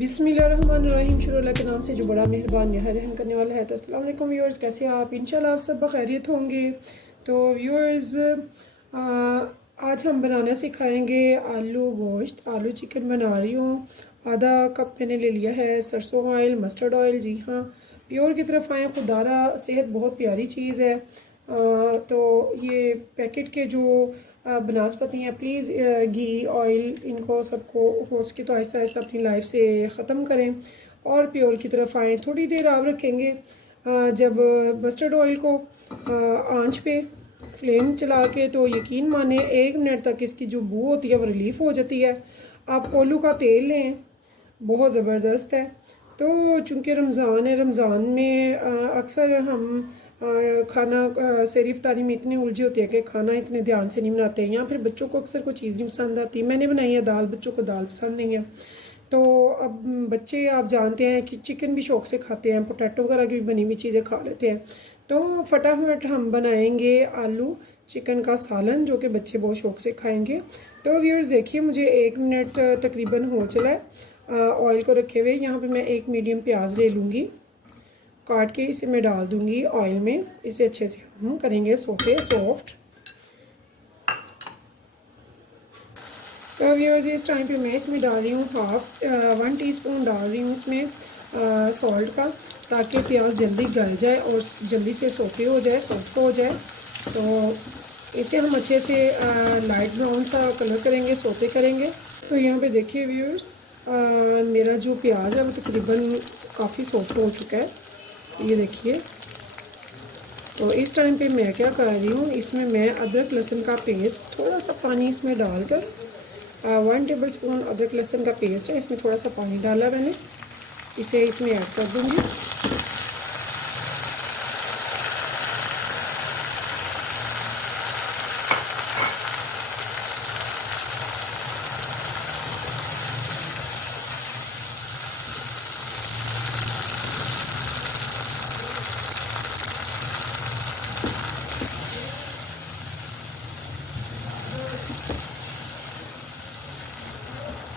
बिस्मिल्लाहिर्रहमानिर्रहीम। शुरू अल्लाह के नाम से जो बड़ा मेहरबान नहायत रहम करने वाला है। तो अस्सलाम वालेकुम व्यूअर्स, कैसे हैं आप? इंशाल्लाह आप सब खैरियत होंगे। तो व्यूअर्स, आज हम बनाना सिखाएंगे आलू गोश्त। आलू चिकन बना रही हूँ। आधा कप मैंने ले लिया है सरसों ऑयल, मस्टर्ड ऑयल। जी हाँ, प्योर की तरफ आएँ, खुदारा सेहत बहुत प्यारी चीज़ है। तो ये पैकेट के जो बनस्पति हैं, प्लीज़ घी ऑयल इनको सबको हो सके तो आहिस्ता आहिस्ता अपनी लाइफ से ख़त्म करें और प्योर की तरफ आएँ। थोड़ी देर आप रखेंगे। जब मस्टर्ड ऑयल को आंच पे फ्लेम चला के, तो यकीन माने 1 मिनट तक इसकी जो बू होती है वो रिलीफ़ हो जाती है। आप कोल्हू का तेल लें, बहुत ज़बरदस्त है। तो चूँकि रमज़ान है, रमज़ान में अक्सर हम खाना सहरी इफ्तारी में इतने उलझे होते हैं कि खाना इतने ध्यान से नहीं बनाते हैं, या फिर बच्चों को अक्सर कोई चीज़ नहीं पसंद आती। मैंने बनाई है दाल, बच्चों को दाल पसंद नहीं है। तो अब बच्चे, आप जानते हैं कि चिकन भी शौक़ से खाते हैं, पोटैटो वगैरह की भी बनी हुई चीज़ें खा लेते हैं। तो फटाफट हम बनाएंगे आलू चिकन का सालन, जो कि बच्चे बहुत शौक़ से खाएंगे। तो व्यूअर्स देखिए, मुझे 1 मिनट तकरीबन हो चला है ऑयल को रखे हुए। यहाँ पे मैं एक मीडियम प्याज ले लूँगी, काट के इसे मैं डाल दूँगी ऑयल में। इसे अच्छे से हम करेंगे सौते सॉफ्ट। तो व्यूअर्स, इस टाइम पे मैं इसमें डाल रही हूँ 1 टीस्पून डाल रही हूँ इसमें सॉल्ट का, ताकि प्याज जल्दी गल जाए और जल्दी से सौते हो जाए, सॉफ्ट हो जाए। तो इसे हम अच्छे से लाइट ब्राउन सा कलर करेंगे, सौते करेंगे। तो यहाँ पे देखिए व्यूअर्स, मेरा जो प्याज है वो तकरीबन काफ़ी सॉफ्ट हो चुका है, ये देखिए। तो इस टाइम पे मैं क्या कर रही हूँ, इसमें मैं अदरक लहसुन का पेस्ट, थोड़ा सा पानी इसमें डालकर 1 टेबलस्पून अदरक लहसुन का पेस्ट है, इसमें थोड़ा सा पानी डाला मैंने, इसे इसमें ऐड कर दूँगी।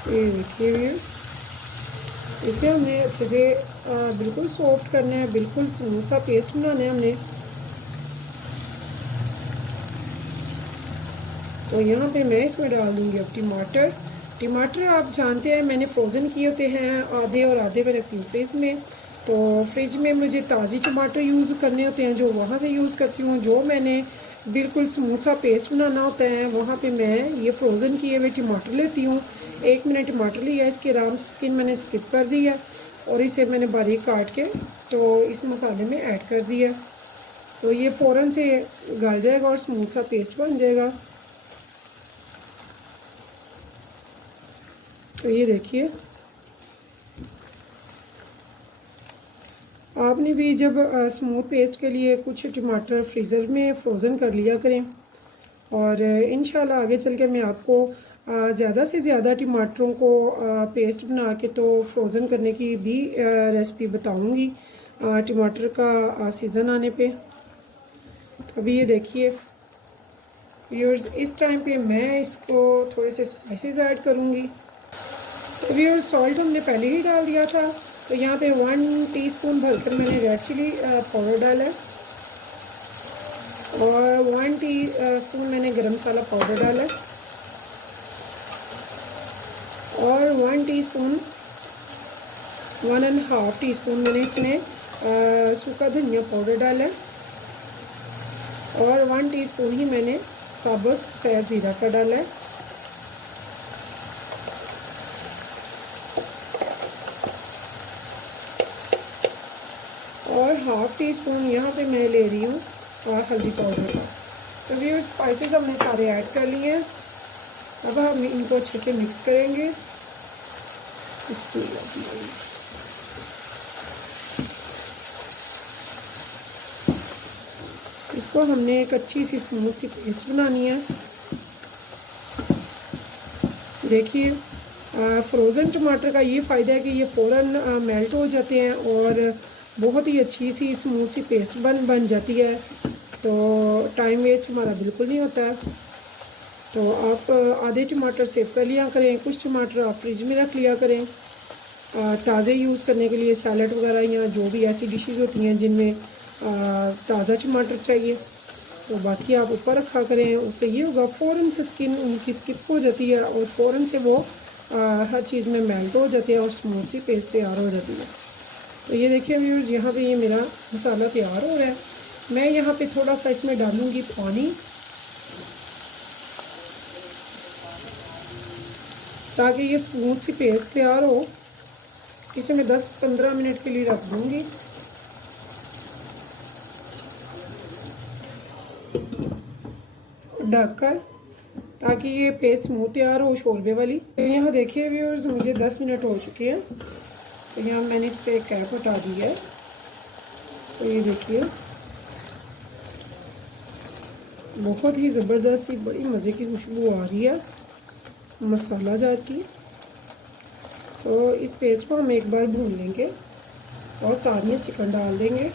ये देखिए व्यूअर्स, इसे हमने अच्छे से बिल्कुल सॉफ्ट करना है, बिल्कुल स्मूथ सा पेस्ट बनाना है हमने। तो यहाँ पे मैं इसमें डाल दूँगी अब टमाटर। टमाटर आप जानते हैं मैंने फ्रोज़न किए होते हैं, आधे और आधे मैं रखती हूँ फ्रिज में। तो फ्रिज में मुझे ताज़ी टमाटर यूज़ करने होते हैं, जो वहाँ से यूज़ करती हूँ। जो मैंने बिल्कुल स्मूथ सा पेस्ट बनाना होता है, वहाँ पे मैं ये फ्रोज़न किए हुए टमाटर लेती हूँ। 1 मिनट टमाटर लिया, इसकी आराम से स्किन मैंने स्किप कर दी है और इसे मैंने बारीक काट के तो इस मसाले में ऐड कर दिया। तो ये फ़ौरन से गल जाएगा और स्मूथ सा पेस्ट बन जाएगा। तो ये देखिए, आपने भी जब स्मूथ पेस्ट के लिए कुछ टमाटर फ्रीज़र में फ्रोज़न कर लिया करें, और इंशाल्लाह आगे चल के मैं आपको ज़्यादा से ज़्यादा टमाटरों को पेस्ट बना के तो फ्रोज़न करने की भी रेसिपी बताऊंगी टमाटर का सीज़न आने पे। तो अभी ये देखिए व्यूअर्स, इस टाइम पे मैं इसको थोड़े से स्पाइसेस ऐड करूँगी। तो व्यूअर्स, सॉल्ट हमने पहले ही डाल दिया था। तो यहाँ पे 1 टीस्पून भरकर मैंने रेड चिली पाउडर डाला है और 1 टीस्पून मैंने गरम मसाला पाउडर डाला है और 1 टीस्पून 1.5 टीस्पून मैंने इसमें सूखा धनिया पाउडर डाला है और 1 टीस्पून ही मैंने साबुत सफ़ेद ज़ीरा का डाला है। और 1/2 टीस्पून यहाँ पे मैं ले रही हूँ हल्दी पाउडर का। तो ये स्पाइसेस हमने सारे ऐड कर लिए हैं। अब हम इनको अच्छे से मिक्स करेंगे। इसको हमने एक अच्छी सी स्मूथ सी पेस्ट बनानी है। देखिए, फ्रोज़न टमाटर का ये फ़ायदा है कि ये फ़ौरन मेल्ट हो जाते हैं और बहुत ही अच्छी सी स्मूथ सी पेस्ट बन जाती है। तो टाइम वेस्ट हमारा बिल्कुल नहीं होता है। तो आप आधे टमाटर सेव कर लिया करें, कुछ टमाटर आप फ्रिज में रख लिया करें। ताज़े यूज़ करने के लिए सैलड वगैरह या जो भी ऐसी डिशेस होती हैं जिनमें ताज़ा टमाटर चाहिए, तो बाकी आप ऊपर रखा करें। उससे ये होगा फ़ौरन से स्किन उनकी स्किप हो जाती है और फ़ौरन से वो हर चीज़ में मेल्ट हो जाते हैं और स्मूथ सी पेस्ट तैयार हो जाती है। तो ये देखिए व्यूअर्स, यहाँ पे ये मेरा मसाला तैयार हो रहा है। मैं यहाँ पे थोड़ा सा इसमें डालूँगी पानी, ताकि ये स्मूथ सी पेस्ट तैयार हो। इसे मैं 10-15 मिनट के लिए रख दूँगी। ढककर, ताकि ये पेस्ट स्मूथ तैयार हो शोरबे वाली। तो यहाँ देखिए व्यूअर्स, मुझे 10 मिनट हो चुके हैं। तो यहाँ मैंने इस पर एक कैप हटा दी है। तो ये देखिए बहुत ही ज़बरदस्त सी बड़ी मज़े की खुशबू आ रही है मसाला जार की। तो इस पेस्ट को हम एक बार भून लेंगे और साथ में चिकन डाल देंगे।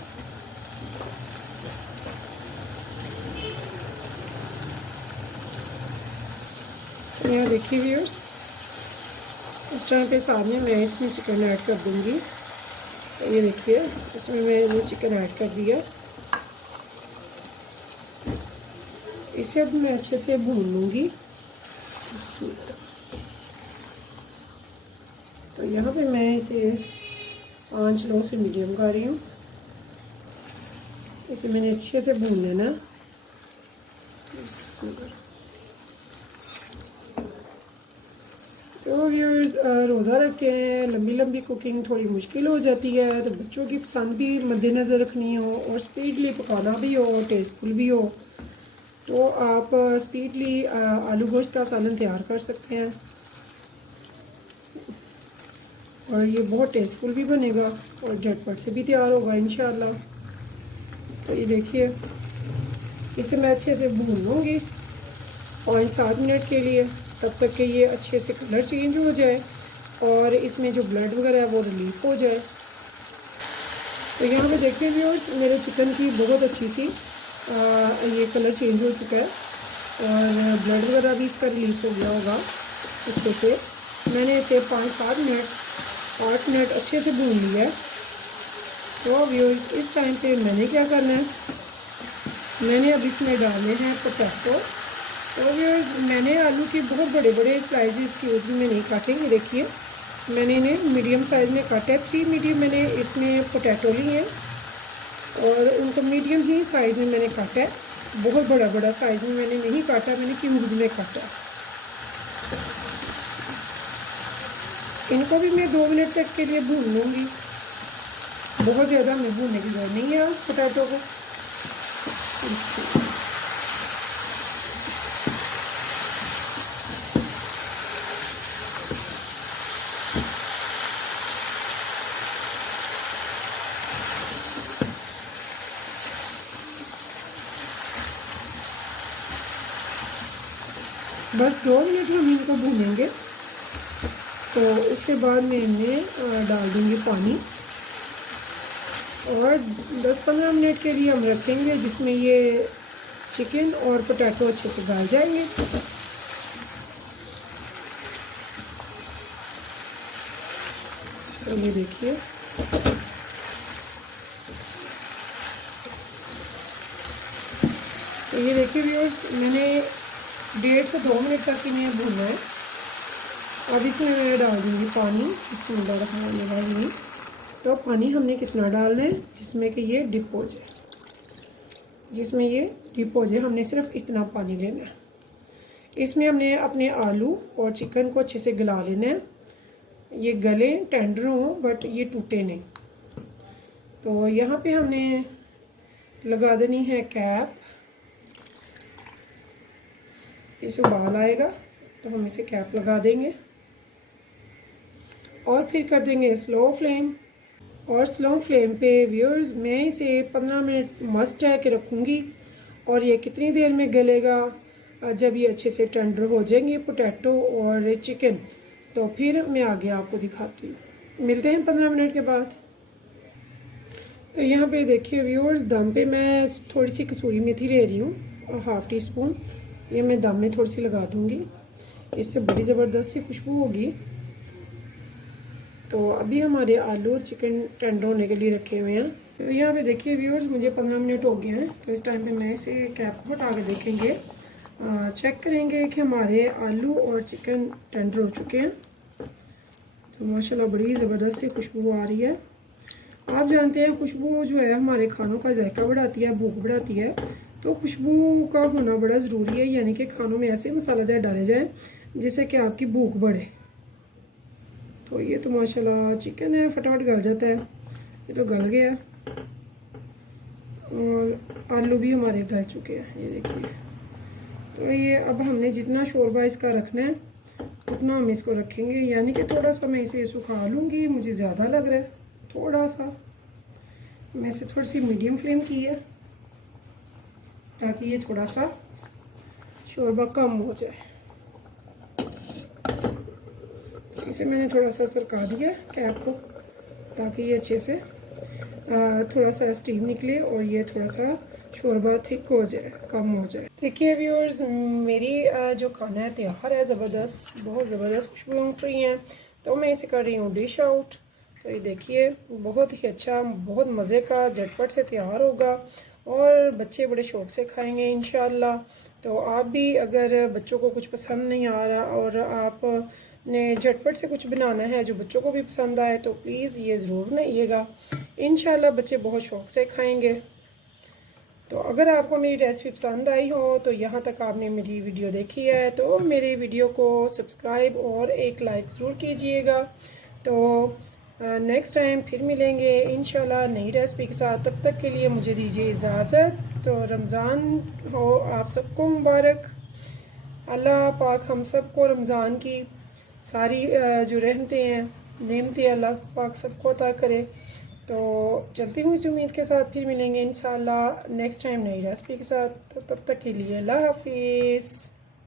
तो यहाँ देखिए व्यूअर्स, इस टाइम पे साथ में मैं इसमें चिकन ऐड कर दूँगी। तो ये देखिए इसमें मैंने चिकन ऐड कर दिया। इसे अब मैं अच्छे से भून लूँगी। तो यहाँ पे मैं इसे 5 लो से मीडियम कर रही हूँ। इसे मैंने अच्छे से भून लेना। तो व्यूअर्स, रोज़ा रख के लंबी लंबी कुकिंग थोड़ी मुश्किल हो जाती है, तो बच्चों की पसंद भी मद्देनज़र रखनी हो और स्पीडली पकाना भी हो और टेस्टफुल भी हो, तो आप स्पीडली आलू गोश्त का सालन तैयार कर सकते हैं और ये बहुत टेस्टफुल भी बनेगा और झटपट से भी तैयार होगा इंशाल्लाह। तो ये देखिए, इसे मैं अच्छे से भून लूँगी 5-7 मिनट के लिए, तब तक कि ये अच्छे से कलर चेंज हो जाए और इसमें जो ब्लड वगैरह है वो रिलीफ हो जाए। तो यहाँ पे देखिए व्यूअर्स, मेरे चिकन की बहुत अच्छी सी ये कलर चेंज हो चुका है और ब्लड वगैरह भी इसका रिलीफ हो गया होगा अच्छे से। मैंने इसे 5-7 मिनट 8 मिनट अच्छे से भून लिया है। तो व्यूअर्स, इस टाइम पे मैंने क्या करना है, मैंने अब इसमें डालने हैं पोटैटो। तो व्यूअर्स, मैंने आलू के बहुत बड़े बड़े स्लाइसेस क्यूब्स में नहीं काटे। ये देखिए मैंने इन्हें मीडियम साइज़ में काटा है। 3 मीडियम मैंने इसमें पोटैटो लिए हैं और उनको मीडियम ही साइज़ में मैंने काटा है। बहुत बड़ा बड़ा साइज़ में मैंने नहीं काटा, मैंने क्यूब्स में काटा है। इनको भी मैं 2 मिनट तक के लिए भून लूँगी। बहुत ज़्यादा मैं भूनने की ज़रूरत नहीं है पोटैटो को। बस 2 मिनट हम इनको भूनेंगे। तो उसके बाद मैं इनमें डाल दूँगी पानी और 10-15 मिनट के लिए हम रखेंगे, जिसमें ये चिकन और पोटैटो अच्छे से गल जाएंगे। तो ये देखिए व्यूअर्स, मैंने 1.5 से 2 मिनट तक इन्हें भूनना है। अब इसमें मैं डाल दूँगी पानी। इसमें नहीं, तो पानी हमने कितना डालना है जिसमें कि ये डिप हो जाए, हमने सिर्फ इतना पानी लेना है। इसमें हमने अपने आलू और चिकन को अच्छे से गला लेना है। ये गले टेंडर हों बट ये टूटे नहीं। तो यहाँ पे हमने लगा देनी है कैप। इसे उबाल आएगा तो हम इसे कैप लगा देंगे और फिर कर देंगे स्लो फ्लेम। और स्लो फ्लेम पे व्यूअर्स, मैं इसे 15 मिनट मस्ट है के रखूँगी। और ये कितनी देर में गलेगा, जब ये अच्छे से टेंडर हो जाएंगे पोटैटो और चिकन, तो फिर मैं आगे आपको दिखाती हूँ। मिलते हैं 15 मिनट के बाद। तो यहाँ पे देखिए व्यूअर्स, दम पे मैं थोड़ी सी कसूरी मेथी ले रही हूँ, 1/2 टीस्पून। ये मैं दम में थोड़ी सी लगा दूँगी, इससे बड़ी ज़बरदस्त सी खुशबू होगी। तो अभी हमारे आलू और चिकन टेंडर होने के लिए रखे हुए हैं। तो यहाँ पे देखिए व्यूअर्स, मुझे 15 मिनट हो गए हैं। तो इस टाइम पे मैं इसे कैप को हटा के देखेंगे, चेक करेंगे कि हमारे आलू और चिकन टेंडर हो चुके हैं। तो माशाल्लाह बड़ी ज़बरदस्त सी खुशबू आ रही है। आप जानते हैं खुशबू जो है हमारे खानों का जायका बढ़ाती है, भूख बढ़ाती है। तो खुशबू का होना बड़ा ज़रूरी है, यानी कि खानों में ऐसे मसाला जाए डाले जाएँ जिससे कि आपकी भूख बढ़े। तो ये तो माशाल्लाह चिकन है, फटाफट गल जाता है। ये तो गल गया और आलू भी हमारे गल चुके हैं, ये देखिए। तो ये अब हमने जितना शोरबा इसका रखना है उतना हम इसको रखेंगे, यानी कि थोड़ा सा मैं इसे सुखा लूँगी। मुझे ज़्यादा लग रहा है थोड़ा सा, मैं इसे थोड़ी सी मीडियम फ्लेम की है ताकि ये थोड़ा सा शोरबा कम हो जाए। इसे मैंने थोड़ा सा सरका दिया कैप को ताकि ये अच्छे से थोड़ा सा स्टीम निकले और ये थोड़ा सा शोरबा थिक हो जाए, कम हो जाए। देखिए व्यूअर्स, मेरी जो खाना है तैयार है, ज़बरदस्त, बहुत ज़बरदस्त खुशबू उठ रही हैं। तो मैं इसे कर रही हूँ डिश आउट। तो ये देखिए बहुत ही अच्छा, बहुत मज़े का, झटपट से तैयार होगा और बच्चे बड़े शौक़ से खाएंगे इंशाल्लाह। तो आप भी अगर बच्चों को कुछ पसंद नहीं आ रहा और आप ने झटपट से कुछ बनाना है जो बच्चों को भी पसंद आए, तो प्लीज़ ये ज़रूर बनाइएगा। इंशाल्लाह बच्चे बहुत शौक़ से खाएंगे। तो अगर आपको मेरी रेसिपी पसंद आई हो तो यहाँ तक आपने मेरी वीडियो देखी है तो मेरी वीडियो को सब्सक्राइब और एक लाइक ज़रूर कीजिएगा। तो नेक्स्ट टाइम फिर मिलेंगे इंशाल्लाह नई रेसिपी के साथ। तब तक के लिए मुझे दीजिए इजाज़त। तो रमज़ान हो आप सबको मुबारक। अल्लाह पाक हम सबको रमज़ान की सारी जो रहमतें हैं, नेमतें अल्लाह पाक सबको अता करे। तो चलती हूँ इस उम्मीद के साथ फिर मिलेंगे इंशाल्लाह नेक्स्ट टाइम नई रेसिपी के साथ। तो तब तक के लिए अल्लाह हाफिज़।